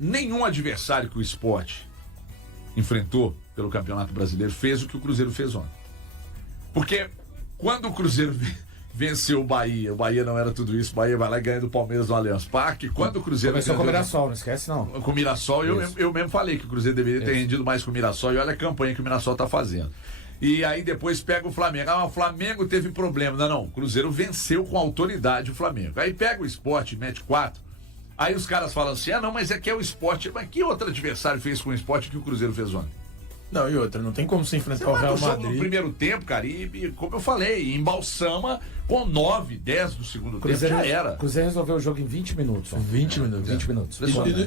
nenhum adversário que o Sport enfrentou pelo Campeonato Brasileiro fez o que o Cruzeiro fez ontem. Porque quando o Cruzeiro venceu o Bahia não era tudo isso, o Bahia vai lá e ganha do Palmeiras no Allianz Parque. Quando o Cruzeiro começou com o Mirassol, não esquece não. Com o Mirassol, eu mesmo falei que o Cruzeiro deveria ter rendido mais com o Mirassol, e olha a campanha que o Mirassol tá fazendo. E aí depois pega o Flamengo. O Flamengo teve problema. Não, o Cruzeiro venceu com autoridade o Flamengo. Aí pega o Sport, mete 4. Aí os caras falam assim, não, mas é que é o Sport. Mas que outro adversário fez com o Sport que o Cruzeiro fez ontem? Não, e outra, não tem como se enfrentar o Real Madrid. No primeiro tempo, cara, e como eu falei, embalsama com 9, 10 do segundo tempo, já era. O Cruzeiro resolveu o jogo em 20 minutos. 20 minutos. 20 minutos.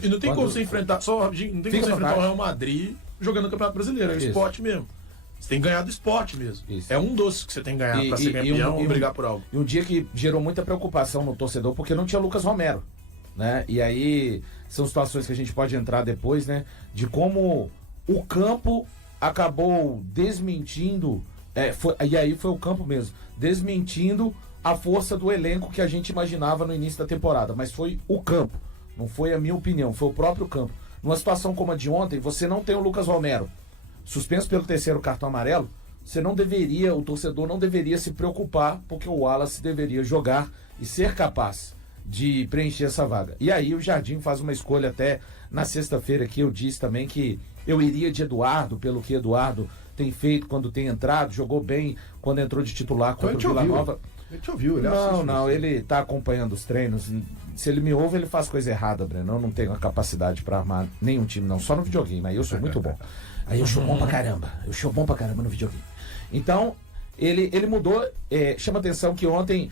E não tem como você enfrentar, só rapidinho, não tem como você enfrentar o Real Madrid jogando no Campeonato Brasileiro, é o Sport mesmo. Você tem que ganhar do Sport mesmo. Isso. É um doce que você tem que ganhar pra ser campeão ou brigar por algo. E um dia que gerou muita preocupação no torcedor, porque não tinha Lucas Romero, né? E aí são situações que a gente pode entrar depois, né? De como o campo acabou desmentindo, e aí foi o campo mesmo, desmentindo a força do elenco que a gente imaginava no início da temporada, mas foi o campo, não foi a minha opinião, foi o próprio campo. Numa situação como a de ontem, você não tem o Lucas Romero suspenso pelo 3º cartão amarelo, o torcedor não deveria se preocupar, porque o Wallace deveria jogar e ser capaz de preencher essa vaga. E aí o Jardim faz uma escolha. Até na sexta-feira que eu disse também que eu iria de Eduardo, pelo que Eduardo tem feito quando tem entrado, jogou bem quando entrou de titular contra o Vila Nova. Ele te ouviu, ele ele tá acompanhando os treinos. Se ele me ouve, ele faz coisa errada, Breno. Eu não tenho a capacidade para armar nenhum time, não. Só no videogame, aí eu sou muito bom. Aí eu sou bom pra caramba. Eu sou bom pra caramba no videogame. Então, ele mudou. Chama atenção que ontem,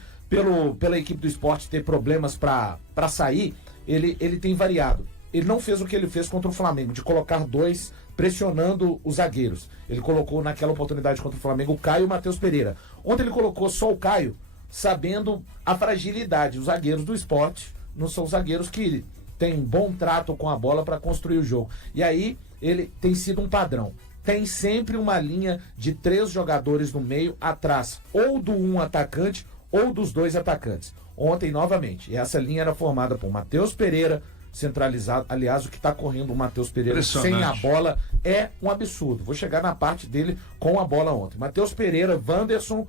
pela equipe do Sport ter problemas para sair, ele tem variado. Ele não fez o que ele fez contra o Flamengo, de colocar 2 pressionando os zagueiros. Ele colocou naquela oportunidade contra o Flamengo o Caio e o Matheus Pereira. Ontem ele colocou só o Caio, sabendo a fragilidade. Os zagueiros do Sport não são zagueiros que têm bom trato com a bola para construir o jogo. E aí ele tem sido um padrão. Tem sempre uma linha de 3 jogadores no meio atrás, ou do 1 atacante ou dos 2 atacantes. Ontem, novamente, essa linha era formada por Matheus Pereira, centralizado. Aliás, o que está correndo o Matheus Pereira sem a bola é um absurdo. Vou chegar na parte dele com a bola ontem. Matheus Pereira, Wanderson,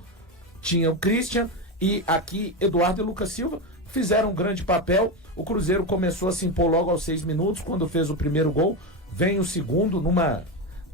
tinha o Christian e aqui Eduardo e Lucas Silva fizeram um grande papel. O Cruzeiro começou a se impor logo aos 6 minutos, quando fez o primeiro gol. Vem o segundo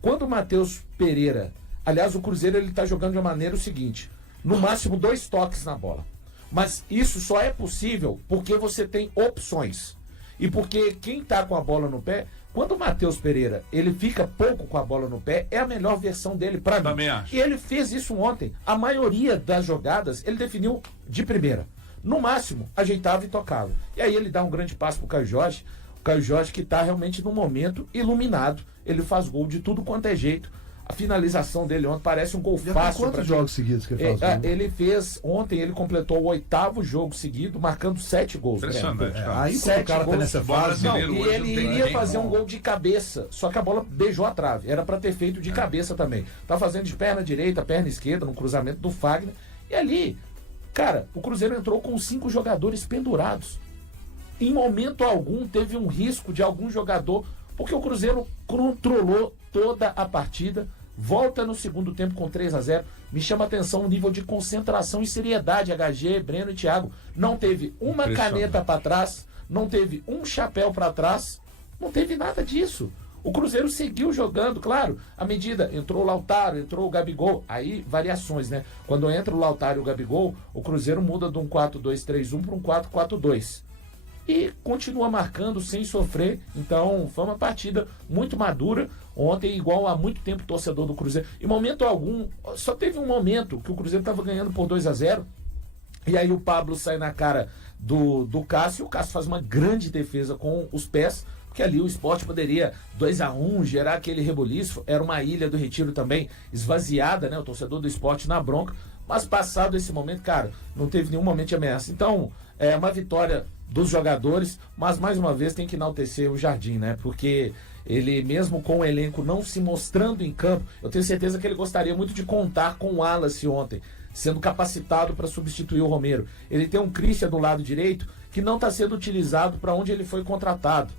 Quando o Matheus Pereira... Aliás, o Cruzeiro ele está jogando de uma maneira o seguinte: no máximo 2 toques na bola. Mas isso só é possível porque você tem opções. E porque quem tá com a bola no pé, quando o Matheus Pereira ele fica pouco com a bola no pé, é a melhor versão dele para mim. Também acho. E ele fez isso ontem. A maioria das jogadas ele definiu de primeira. No máximo, ajeitava e tocava. E aí ele dá um grande passo pro Caio Jorge. O Caio Jorge que tá realmente num momento iluminado. Ele faz gol de tudo quanto é jeito. A finalização dele ontem parece um gol fácil. Quantos jogos seguidos que ele faz? Ele fez, ontem ele completou o 8º jogo seguido, marcando 7 gols. Impressionante, cara. Aí quando o cara tá nessa fase... Não, e ele iria fazer um gol de cabeça, só que a bola beijou a trave. Era pra ter feito de cabeça também. Tá fazendo de perna direita, perna esquerda, no cruzamento do Fagner. E ali, cara, o Cruzeiro entrou com 5 jogadores pendurados. Em momento algum teve um risco de algum jogador, porque o Cruzeiro controlou toda a partida. Volta no segundo tempo com 3-0. Me chama a atenção o nível de concentração e seriedade. HG, Breno e Thiago. Não teve uma caneta para trás, não teve um chapéu para trás, não teve nada disso. O Cruzeiro seguiu jogando, claro, à medida, entrou o Lautaro, entrou o Gabigol, aí variações, né? Quando entra o Lautaro e o Gabigol, o Cruzeiro muda de um 4-2-3-1 para um 4-4-2. E continua marcando sem sofrer. Então foi uma partida muito madura. Ontem, igual há muito tempo, o torcedor do Cruzeiro, em momento algum, só teve um momento que o Cruzeiro estava ganhando por 2-0. E aí o Pablo sai na cara do Cássio. O Cássio faz uma grande defesa com os pés, porque ali o Sport poderia 2-1, gerar aquele reboliço. Era uma Ilha do Retiro também esvaziada, né? O torcedor do Sport na bronca. Mas passado esse momento, cara, não teve nenhum momento de ameaça. Então, é uma vitória dos jogadores, mas mais uma vez tem que enaltecer o Jardim, né? Porque ele, mesmo com o elenco não se mostrando em campo, eu tenho certeza que ele gostaria muito de contar com o Wallace ontem, sendo capacitado para substituir o Romero. Ele tem um Christian do lado direito que não está sendo utilizado para onde ele foi contratado.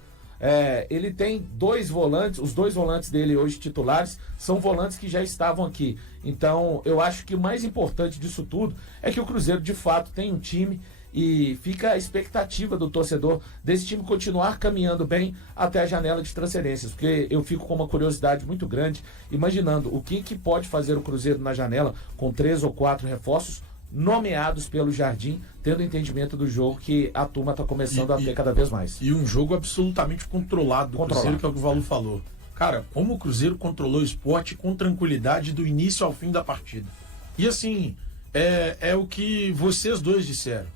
Ele tem 2 volantes, os 2 volantes dele hoje titulares são volantes que já estavam aqui. Então, eu acho que o mais importante disso tudo é que o Cruzeiro, de fato, tem um time e fica a expectativa do torcedor desse time continuar caminhando bem até a janela de transferências, porque eu fico com uma curiosidade muito grande, imaginando o que pode fazer o Cruzeiro na janela com 3 ou 4 reforços nomeados pelo Jardim, tendo entendimento do jogo que a turma está começando a ter cada vez mais. E um jogo absolutamente controlado do Cruzeiro, que é o que o Valu falou. Cara, como o Cruzeiro controlou o Sport com tranquilidade do início ao fim da partida. E assim, é o que vocês dois disseram.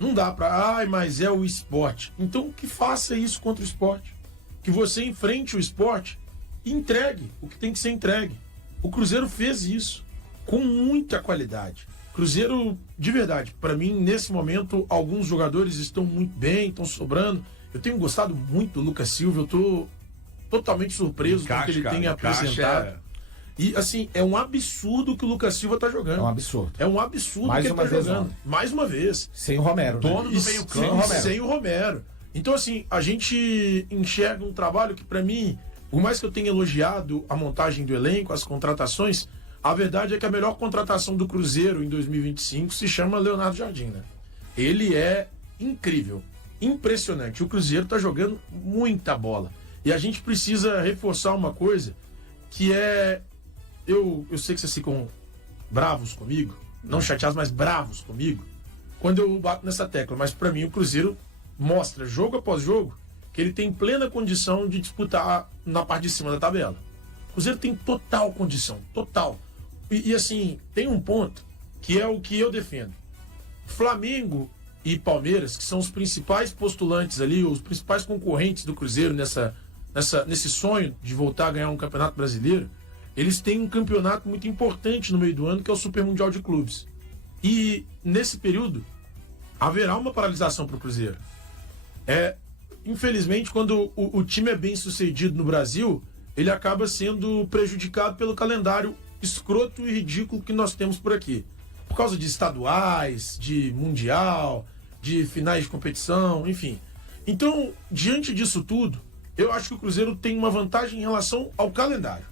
Não dá pra, mas é o Sport. Então que faça isso contra o Sport. Que você enfrente o Sport e entregue o que tem que ser entregue. O Cruzeiro fez isso com muita qualidade. Cruzeiro, de verdade, para mim, nesse momento, alguns jogadores estão muito bem, estão sobrando. Eu tenho gostado muito do Lucas Silva, eu tô totalmente surpreso com o que ele tem apresentado. E, assim, é um absurdo que o Lucas Silva tá jogando. É um absurdo. É um absurdo mais que ele tá jogando. Mais uma vez. Sem o Romero. Dono do meio campo. Sem o Romero. Então, assim, a gente enxerga um trabalho que, para mim, por mais que eu tenha elogiado a montagem do elenco, as contratações, a verdade é que a melhor contratação do Cruzeiro em 2025 se chama Leonardo Jardim, né? Ele é incrível, impressionante. O Cruzeiro tá jogando muita bola. E a gente precisa reforçar uma coisa que é... Eu sei que vocês ficam bravos comigo, não chateados, mas bravos comigo, quando eu bato nessa tecla. Mas para mim o Cruzeiro mostra, jogo após jogo, que ele tem plena condição de disputar na parte de cima da tabela. O Cruzeiro tem total condição, total. E assim, tem um ponto que é o que eu defendo. Flamengo e Palmeiras, que são os principais postulantes ali, os principais concorrentes do Cruzeiro nesse sonho de voltar a ganhar um campeonato brasileiro, eles têm um campeonato muito importante no meio do ano, que é o Super Mundial de Clubes. E nesse período, haverá uma paralisação para o Cruzeiro. Infelizmente, quando o time é bem sucedido no Brasil, ele acaba sendo prejudicado pelo calendário escroto e ridículo que nós temos por aqui. Por causa de estaduais, de mundial, de finais de competição, enfim. Então, diante disso tudo, eu acho que o Cruzeiro tem uma vantagem em relação ao calendário.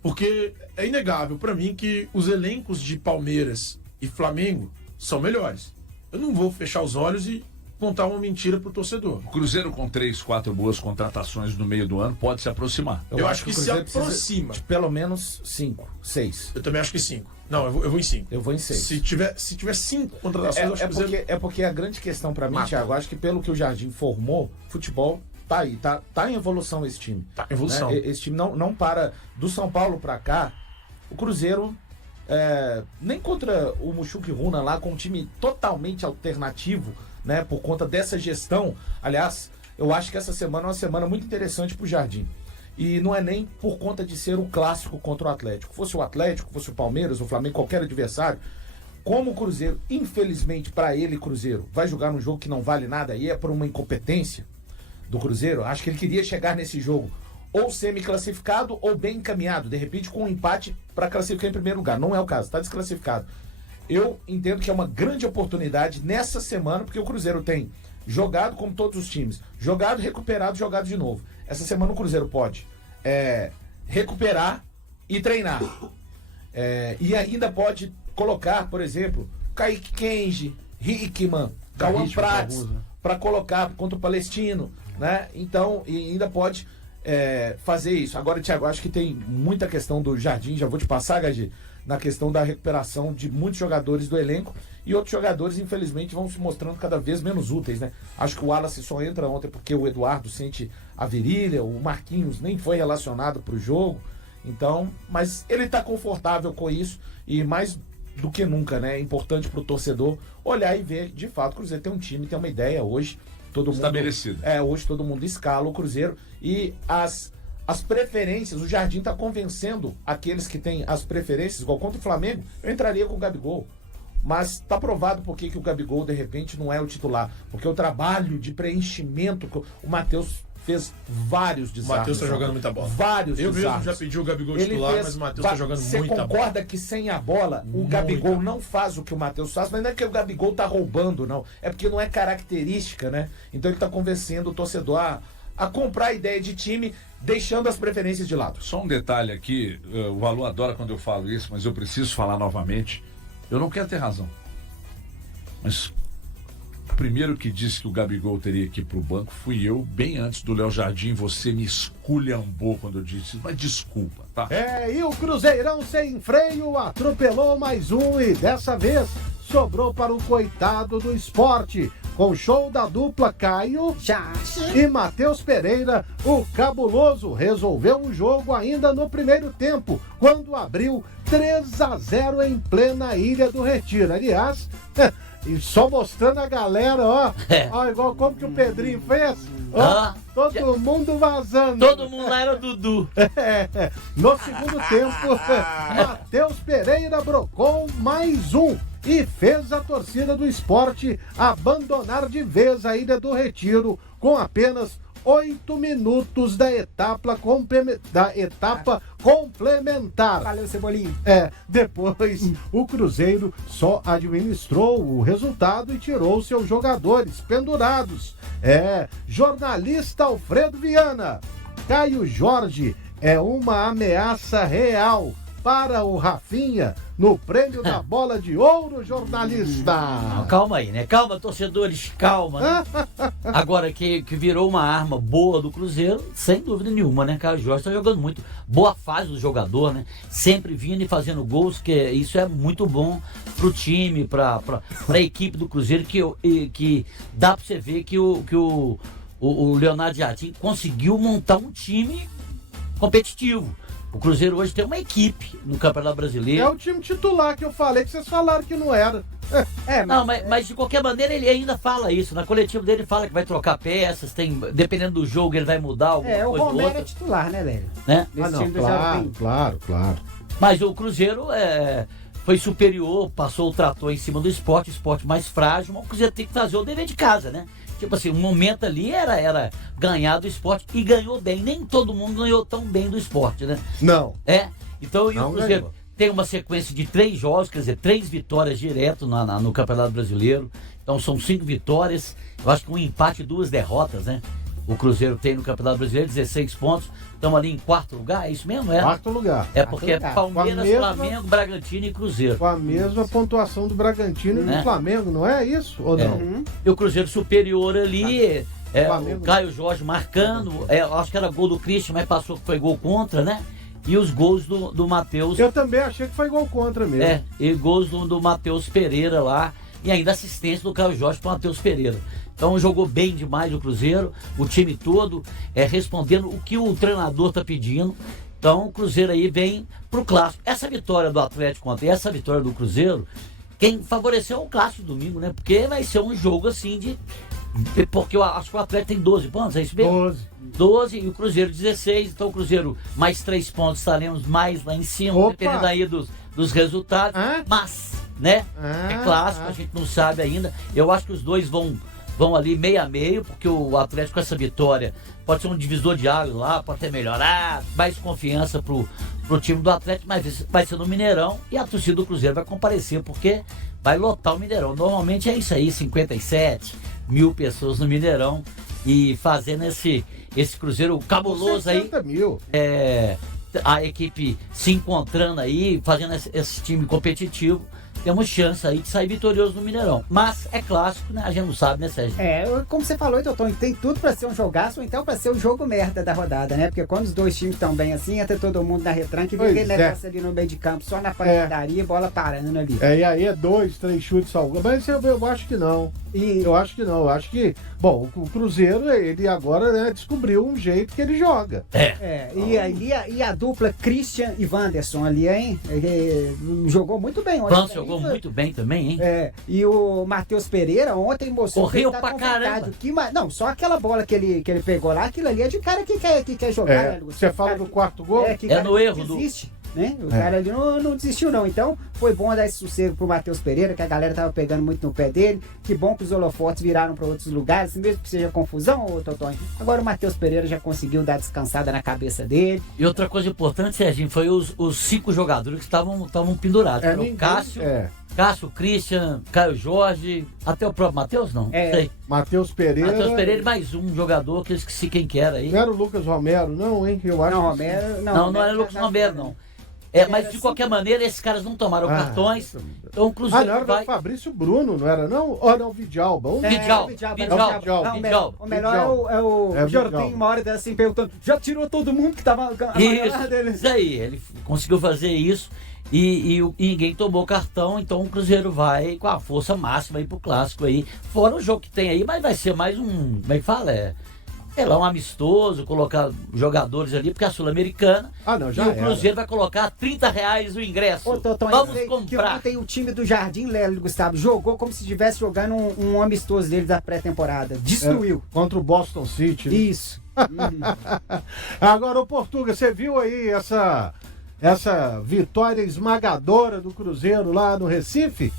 Porque é inegável para mim que os elencos de Palmeiras e Flamengo são melhores. Eu não vou fechar os olhos e contar uma mentira pro torcedor. O Cruzeiro com 3, 4 boas contratações no meio do ano pode se aproximar. Eu acho que se aproxima. De pelo menos 5, 6. Eu também acho que 5. Não, eu vou em 5. Eu vou em 6. Se tiver 5 contratações, eu acho que é porque a grande questão para mim, Thiago, acho que pelo que o Jardim formou, futebol tá aí, tá em evolução esse time. Tá em evolução. Né? Esse time não para. Do São Paulo para cá, o Cruzeiro, nem contra o Mushuki Runa lá, com um time totalmente alternativo, né, por conta dessa gestão. Aliás, eu acho que essa semana é uma semana muito interessante pro Jardim. E não é nem por conta de ser um clássico contra o Atlético. Fosse o Atlético, fosse o Palmeiras, o Flamengo, qualquer adversário. Como o Cruzeiro, infelizmente para ele, Cruzeiro, vai jogar num jogo que não vale nada e é por uma incompetência do Cruzeiro, acho que ele queria chegar nesse jogo ou semi-classificado ou bem encaminhado, de repente com um empate para classificar em primeiro lugar. Não é o caso, está desclassificado. Eu entendo que é uma grande oportunidade nessa semana, porque o Cruzeiro tem jogado como todos os times, jogado, recuperado, jogado de novo. Essa semana o Cruzeiro pode recuperar e treinar. E ainda pode colocar, por exemplo, Kaique Kenji, Hickman, Cauã Prats, para colocar contra o Palestino, né? Então, e ainda pode fazer isso. Agora, Thiago, acho que tem muita questão do Jardim, já vou te passar, Gadi, na questão da recuperação de muitos jogadores do elenco, e outros jogadores, infelizmente, vão se mostrando cada vez menos úteis, né? Acho que o Wallace só entra ontem porque o Eduardo sente a virilha, o Marquinhos nem foi relacionado para o jogo, então, mas ele está confortável com isso, e mais do que nunca, né? É importante para o torcedor olhar e ver, de fato, o Cruzeiro tem um time, tem uma ideia hoje, todo mundo estabelecido. Hoje todo mundo escala o Cruzeiro, e as preferências, o Jardim está convencendo aqueles que têm as preferências, igual contra o Flamengo, eu entraria com o Gabigol. Mas está provado por que o Gabigol, de repente, não é o titular. Porque o trabalho de preenchimento, o Matheus fez vários desastres. O Matheus está jogando muita bola. Vários desastres. Eu mesmo já pedi o Gabigol titular, mas o Matheus está jogando muita bola. Você concorda que sem a bola, o Gabigol não faz o que o Matheus faz? Mas não é que o Gabigol está roubando, não. É porque não é característica, né? Então ele está convencendo o torcedor a comprar a ideia de time, deixando as preferências de lado. Só um detalhe aqui, o Valor adora quando eu falo isso, mas eu preciso falar novamente. Eu não quero ter razão. Mas o primeiro que disse que o Gabigol teria que ir pro banco fui eu, bem antes do Léo Jardim. Você me esculhambou quando eu disse isso, mas desculpa, tá? E o Cruzeirão sem freio atropelou mais um e dessa vez sobrou para o coitado do Sport. Com show da dupla Caio e Matheus Pereira, o cabuloso resolveu o jogo ainda no primeiro tempo, quando abriu 3-0 em plena Ilha do Retiro. Aliás, e só mostrando a galera, ó, igual como que o Pedrinho fez, todo mundo vazando. Todo mundo lá era o Dudu. No segundo tempo, Matheus Pereira brocou mais um e fez a torcida do Sport abandonar de vez a Ilha do Retiro com apenas 8 minutos da etapa complementar. Valeu, Cebolinha. Depois o Cruzeiro só administrou o resultado e tirou seus jogadores pendurados. Jornalista Alfredo Viana. Caio Jorge é uma ameaça real para o Rafinha no prêmio da Bola de Ouro, jornalista. Não, calma aí, né? Calma, torcedores, calma, né? Agora que virou uma arma boa do Cruzeiro, sem dúvida nenhuma, né? Caio Jorge tá jogando muito. Boa fase do jogador, né? Sempre vindo e fazendo gols, que isso é muito bom pro time, pra equipe do Cruzeiro, que dá pra você ver que o Leonardo Jardim conseguiu montar um time competitivo. O Cruzeiro hoje tem uma equipe no Campeonato Brasileiro. É o time titular que eu falei, que vocês falaram que não era. Não, mas de qualquer maneira ele ainda fala isso. Na coletiva dele fala que vai trocar peças, dependendo do jogo ele vai mudar alguma coisa. O Romero outra. É titular, né, Lélio? Né? Claro. Mas o Cruzeiro foi superior, passou o trator em cima do Sport, o Sport mais frágil, mas o Cruzeiro tem que fazer o dever de casa, né? Tipo assim, o momento ali era ganhar do Sport e ganhou bem. Nem todo mundo ganhou tão bem do Sport, né? Não. Então o Cruzeiro ganhou. tem uma sequência de 3 jogos, quer dizer, 3 vitórias direto no Campeonato Brasileiro. Então são 5 vitórias, eu acho que um empate e 2 derrotas, né? O Cruzeiro tem no Campeonato Brasileiro 16 pontos. Estamos ali em 4º lugar, é isso mesmo? Quarto lugar. Porque é Palmeiras, Flamengo, Bragantino e Cruzeiro. Com a mesma pontuação do Bragantino e do Flamengo, não é isso? Ou não? E o Cruzeiro superior ali, Flamengo. o Caio Jorge marcando, acho que era gol do Christian, mas passou que foi gol contra, né? E os gols do Matheus. Eu também achei que foi gol contra mesmo. E gols do Matheus Pereira lá. E ainda assistência do Caio Jorge para o Matheus Pereira. Então jogou bem demais o Cruzeiro, o time todo respondendo o que o treinador está pedindo. Então o Cruzeiro aí vem pro clássico. Essa vitória do Atlético ontem e essa vitória do Cruzeiro, quem favoreceu é o clássico domingo, né? Porque vai ser um jogo assim porque eu acho que o Atlético tem 12 pontos, é isso mesmo? 12 e o Cruzeiro 16. Então o Cruzeiro mais 3 pontos, estaremos mais lá em cima, dependendo aí dos resultados. Mas, né? É clássico, a gente não sabe ainda. Eu acho que os dois vão ali meio a meio, porque o Atlético com essa vitória pode ser um divisor de águas lá, pode até melhorar, mais confiança pro time do Atlético, mas vai ser no Mineirão e a torcida do Cruzeiro vai comparecer, porque vai lotar o Mineirão. Normalmente é isso aí, 57 mil pessoas no Mineirão e fazendo esse Cruzeiro cabuloso aí. 60 mil. A equipe se encontrando aí, fazendo esse time competitivo. Temos chance aí de sair vitorioso no Mineirão. Mas é clássico, né? A gente não sabe, né, Sérgio? Como você falou, Totão, tem tudo pra ser um jogaço ou então pra ser o jogo merda da rodada, né? Porque quando os dois times estão bem assim, entra todo mundo na retranca e vê aquele negócio ali no meio de campo, só na pancadaria, bola parando ali. E aí 2, 3 chutes salgados. Mas eu acho que não. Eu acho que não. Eu acho que, bom, o Cruzeiro, ele agora descobriu um jeito que ele joga. E a dupla Christian e Wanderson ali, hein? Jogou muito bem ontem. França jogou muito bem também, hein? E o Matheus Pereira ontem mostrou correu que ele pra caramba. Não, só aquela bola que ele pegou lá, aquilo ali é de cara que quer jogar, né, Você fala do quarto gol? No erro do né? O cara ali não desistiu, não. Então, foi bom dar esse sossego pro Matheus Pereira, que a galera tava pegando muito no pé dele. Que bom que os holofotes viraram para outros lugares, mesmo que seja confusão, ô Totonho. Agora o Matheus Pereira já conseguiu dar descansada na cabeça dele. E outra coisa importante, Serginho, foi os 5 jogadores que estavam pendurados. Era o Cássio, Christian, Caio Jorge, até o próprio Matheus, não? Sei. Matheus Pereira. Matheus Pereira e mais um jogador que eu esqueci quem que era aí. Não era o Lucas Romero, não, hein? Eu acho. Não, Romero, não era o Lucas Romero, não. Mas de qualquer maneira, esses caras não tomaram cartões. Então o Cruzeiro não era o Fabrício Bruno, não era não? Ou não, o Vidalba? Vidal. O melhor é o Jorginho, uma hora assim, perguntando, já tirou todo mundo que tava dele. Isso aí, ele conseguiu fazer isso e ninguém tomou cartão, então o Cruzeiro vai com a força máxima aí pro clássico aí. Fora o jogo que tem aí, mas vai ser mais um, como é que fala? Sei lá, um amistoso, colocar jogadores ali, porque a Sul-Americana. Já e o Cruzeiro vai colocar R$30 o ingresso. Vamos comprar. Ontem o time do Jardim Lélio, Gustavo, jogou como se estivesse jogando um amistoso dele da pré-temporada. Destruiu. Contra o Boston City. Isso. Agora, ô Portuga, você viu aí essa vitória esmagadora do Cruzeiro lá no Recife?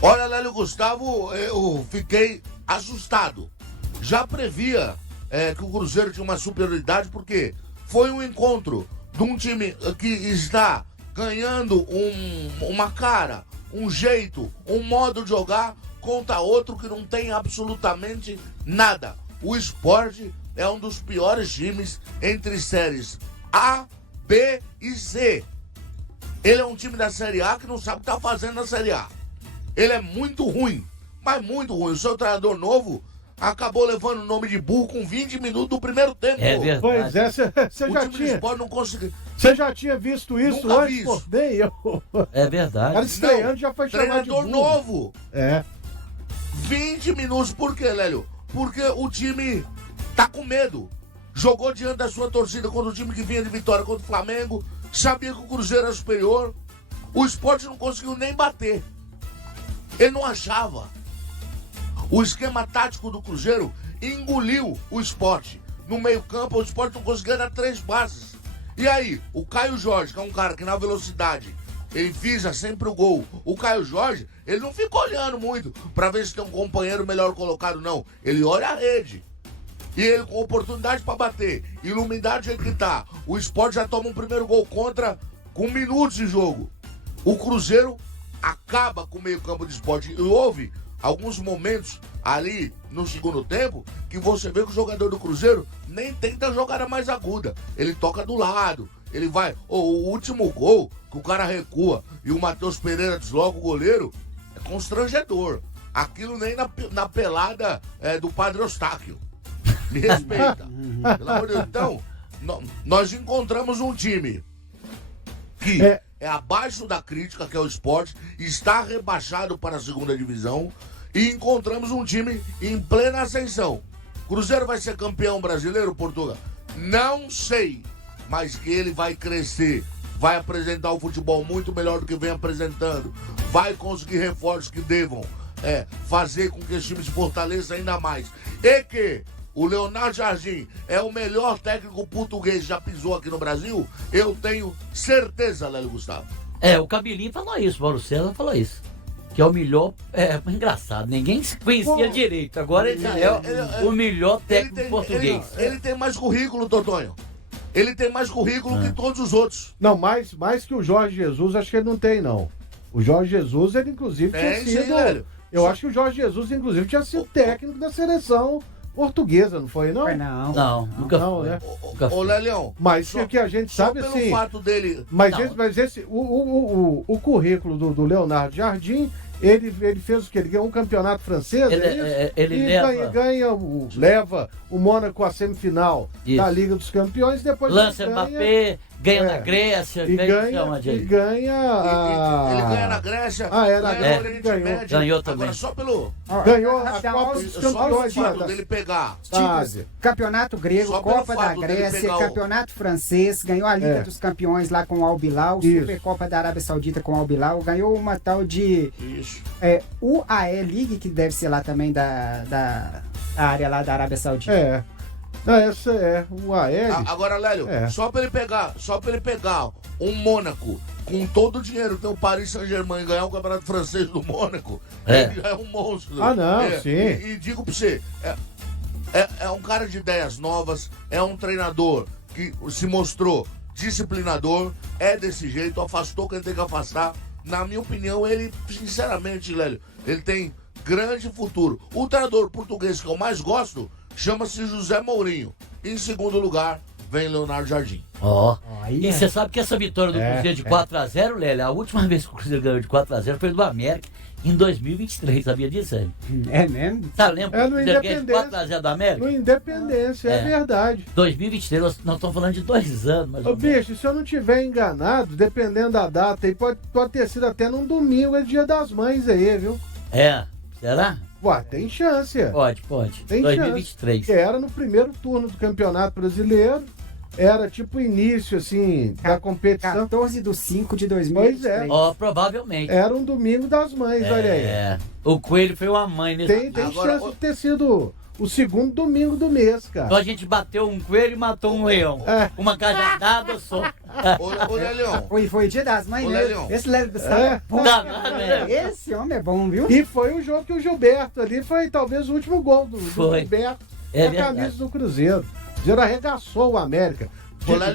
Olha, Lélio Gustavo, eu fiquei assustado. Já previa que o Cruzeiro tinha uma superioridade, porque foi um encontro de um time que está ganhando uma cara, um jeito, um modo de jogar contra outro que não tem absolutamente nada. O Sport é um dos piores times entre séries A, B e C. Ele é um time da Série A que não sabe o que está fazendo na Série A. Ele é muito ruim, mas muito ruim. O seu treinador novo acabou levando o nome de burro com 20 minutos do primeiro tempo. É verdade. Pois é, você já time do Sport não conseguiu. Você já tinha visto isso Nunca antes? vi isso. Nem eu. É verdade. Cara estreando já foi chamado de burro. Treinador novo. 20 minutos. Por quê, Lélio? Porque o time tá com medo. Jogou diante da sua torcida contra o time que vinha de vitória contra o Flamengo. Sabia que o Cruzeiro era superior. O Sport não conseguiu nem bater. Ele não achava. O esquema tático do Cruzeiro engoliu o Sport. No meio-campo, o Sport não conseguia dar 3 passes. E aí, o Caio Jorge, que é um cara que na velocidade ele visa sempre o gol. O Caio Jorge, ele não fica olhando muito pra ver se tem um companheiro melhor colocado, não. Ele olha a rede. E ele com oportunidade pra bater. Iluminado do jeito que tá. O Sport já toma um primeiro gol contra com minutos de jogo. O Cruzeiro acaba com o meio-campo de Sport. E houve alguns momentos ali no segundo tempo que você vê que o jogador do Cruzeiro nem tenta jogar mais aguda. Ele toca do lado. Ele vai. O último gol que o cara recua e o Matheus Pereira desloca o goleiro é constrangedor. Aquilo nem na pelada do Padre Eustáquio. Me respeita. Pelo amor de Deus. Então, nós encontramos um time que é abaixo da crítica, que é o Sport, está rebaixado para a segunda divisão, e encontramos um time em plena ascensão. Cruzeiro vai ser campeão brasileiro, Portugal? Não sei, mas que ele vai crescer, vai apresentar um futebol muito melhor do que vem apresentando, vai conseguir reforços que devam fazer com que esse time se fortaleça ainda mais. E que o Leonardo Jardim é o melhor técnico português que já pisou aqui no Brasil, eu tenho certeza, Lélio Gustavo. O Cabelinho falou isso, o Mauro César falou isso. Que é o melhor, engraçado, ninguém se conhecia direito, agora ele já é o melhor técnico português. Ele tem mais currículo, Totonho. Ele tem mais currículo que todos os outros. Não, mais que o Jorge Jesus, acho que ele não tem, não. O Jorge Jesus, ele inclusive tinha sido... Eu acho que o Jorge Jesus, inclusive, tinha sido técnico da seleção portuguesa, não foi, não? Não, nunca foi. Né? Ô, Lelião. Mas o que a gente sabe, pelo assim... fato dele... O currículo do Leonardo Jardim, ele fez o quê? Ele ganhou um campeonato francês, leva o Mônaco à semifinal da Liga dos Campeões, depois lança Mbappé, ganha na Grécia, ele ganha na Grécia. Ele ganhou também. Agora só pelo... Ganhou a Copa dos Campeões. Só pelo fato dele pegar. Campeonato grego, Copa da Grécia, Campeonato francês, ganhou a Liga dos Campeões lá com o Al Hilal, Supercopa da Arábia Saudita com o Al Hilal, ganhou uma tal de UAE League, que deve ser lá também da área lá da Arábia Saudita. Não, essa é o Aélio. Agora, Lélio, só pra ele pegar um Mônaco com todo o dinheiro que tem o Paris Saint-Germain e ganhar o campeonato francês do Mônaco, ele já é um monstro. Ah, não, sim. E digo pra você, é um cara de ideias novas, é um treinador que se mostrou disciplinador, é desse jeito, afastou quem tem que afastar. Na minha opinião, ele, sinceramente, Lélio, ele tem grande futuro. O treinador português que eu mais gosto chama-se José Mourinho. Em segundo lugar, vem Leonardo Jardim. E você sabe que essa vitória do Cruzeiro de 4x0, Lélia, a última vez que o Cruzeiro ganhou de 4x0 foi do América em 2023, sabia disso, Sérgio? É mesmo? Tá, lembra? No O Cruzeiro ganhou de 4x0 do América? No Independência, é verdade. 2023, nós estamos falando de 2 anos, mais ou menos. Bicho, se eu não tiver enganado, dependendo da data, aí pode ter sido até num domingo, é Dia das Mães aí, viu? Será? Ué, tem chance. Pode. Tem 2023. chance. Que era no primeiro turno do Campeonato Brasileiro. Era tipo o início, assim, da competição. 14/5/2023. Pois é. Provavelmente. Era um domingo das mães, olha aí. O Coelho foi uma mãe nesse. Tem chance de ter sido o segundo domingo do mês, cara. Então a gente bateu um coelho e matou um leão. Uma cajadada só. Ô, Lelião. Foi o Dia das Mães, Ô, né? Lelião. Esse Lélio do Estado é bom. Esse homem é bom, viu? E foi o jogo que o Gilberto ali foi talvez o último gol do Gilberto na camisa do Cruzeiro. O Cruzeiro arregaçou o América.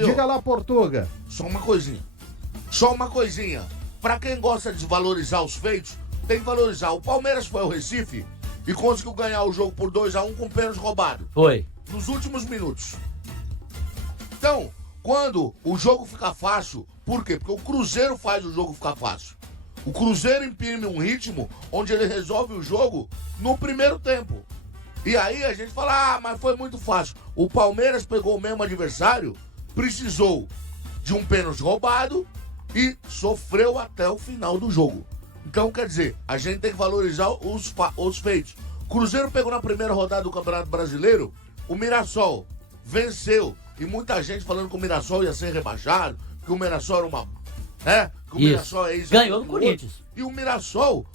Diga lá, Portuga. Só uma coisinha. Pra quem gosta de valorizar os feitos, tem que valorizar. O Palmeiras foi ao Recife e conseguiu ganhar o jogo por 2x1 com pênalti roubado. Foi. Nos últimos minutos. Então, quando o jogo fica fácil, por quê? Porque o Cruzeiro faz o jogo ficar fácil. O Cruzeiro imprime um ritmo onde ele resolve o jogo no primeiro tempo. E aí a gente fala, mas foi muito fácil. O Palmeiras pegou o mesmo adversário, precisou de um pênalti roubado e sofreu até o final do jogo. Então, quer dizer, a gente tem que valorizar os feitos. O Cruzeiro pegou na primeira rodada do Campeonato Brasileiro, o Mirassol venceu. E muita gente falando que o Mirassol ia ser rebaixado, que o Mirassol era uma... Que o Mirassol é isso. Ganhou do Corinthians. E o Mirassol...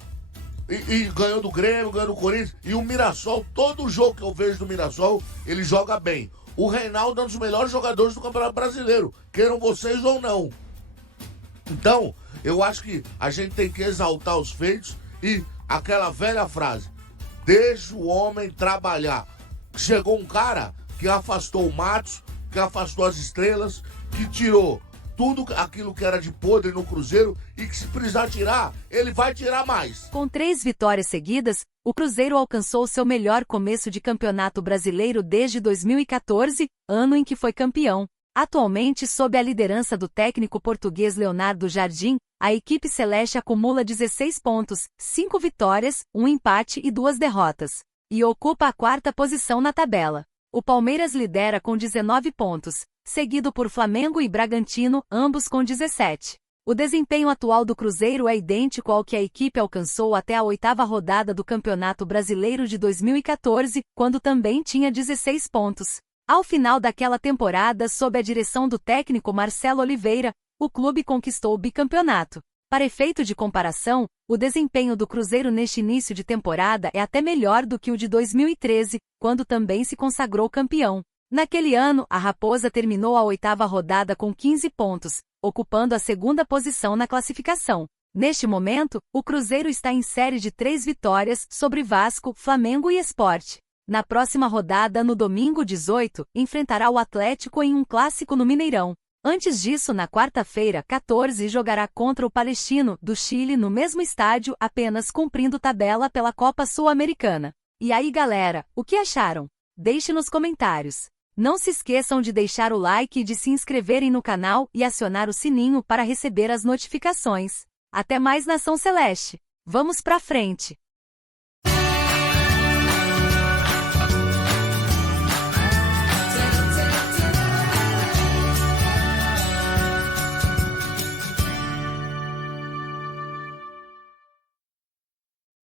E ganhou do Grêmio, ganhou do Corinthians. E o Mirassol, todo jogo que eu vejo do Mirassol, ele joga bem. O Reinaldo é um dos melhores jogadores do Campeonato Brasileiro, queiram vocês ou não. Então, eu acho que a gente tem que exaltar os feitos e aquela velha frase, deixa o homem trabalhar. Chegou um cara que afastou o Matos, que afastou as estrelas, que tirou tudo aquilo que era de podre no Cruzeiro e que se precisar tirar, ele vai tirar mais. Com 3 vitórias seguidas, o Cruzeiro alcançou seu melhor começo de campeonato brasileiro desde 2014, ano em que foi campeão. Atualmente, sob a liderança do técnico português Leonardo Jardim, a equipe celeste acumula 16 pontos, 5 vitórias, 1 empate e 2 derrotas. E ocupa a 4ª posição na tabela. O Palmeiras lidera com 19 pontos, seguido por Flamengo e Bragantino, ambos com 17. O desempenho atual do Cruzeiro é idêntico ao que a equipe alcançou até a 8ª rodada do Campeonato Brasileiro de 2014, quando também tinha 16 pontos. Ao final daquela temporada, sob a direção do técnico Marcelo Oliveira, o clube conquistou o bicampeonato. Para efeito de comparação, o desempenho do Cruzeiro neste início de temporada é até melhor do que o de 2013, quando também se consagrou campeão. Naquele ano, a Raposa terminou a 8ª rodada com 15 pontos, ocupando a 2ª posição na classificação. Neste momento, o Cruzeiro está em série de 3 vitórias sobre Vasco, Flamengo e Sport. Na próxima rodada, no domingo 18, enfrentará o Atlético em um clássico no Mineirão. Antes disso, na quarta-feira, 14, jogará contra o Palestino, do Chile, no mesmo estádio, apenas cumprindo tabela pela Copa Sul-Americana. E aí, galera, o que acharam? Deixe nos comentários. Não se esqueçam de deixar o like e de se inscreverem no canal e acionar o sininho para receber as notificações. Até mais, Nação Celeste! Vamos pra frente!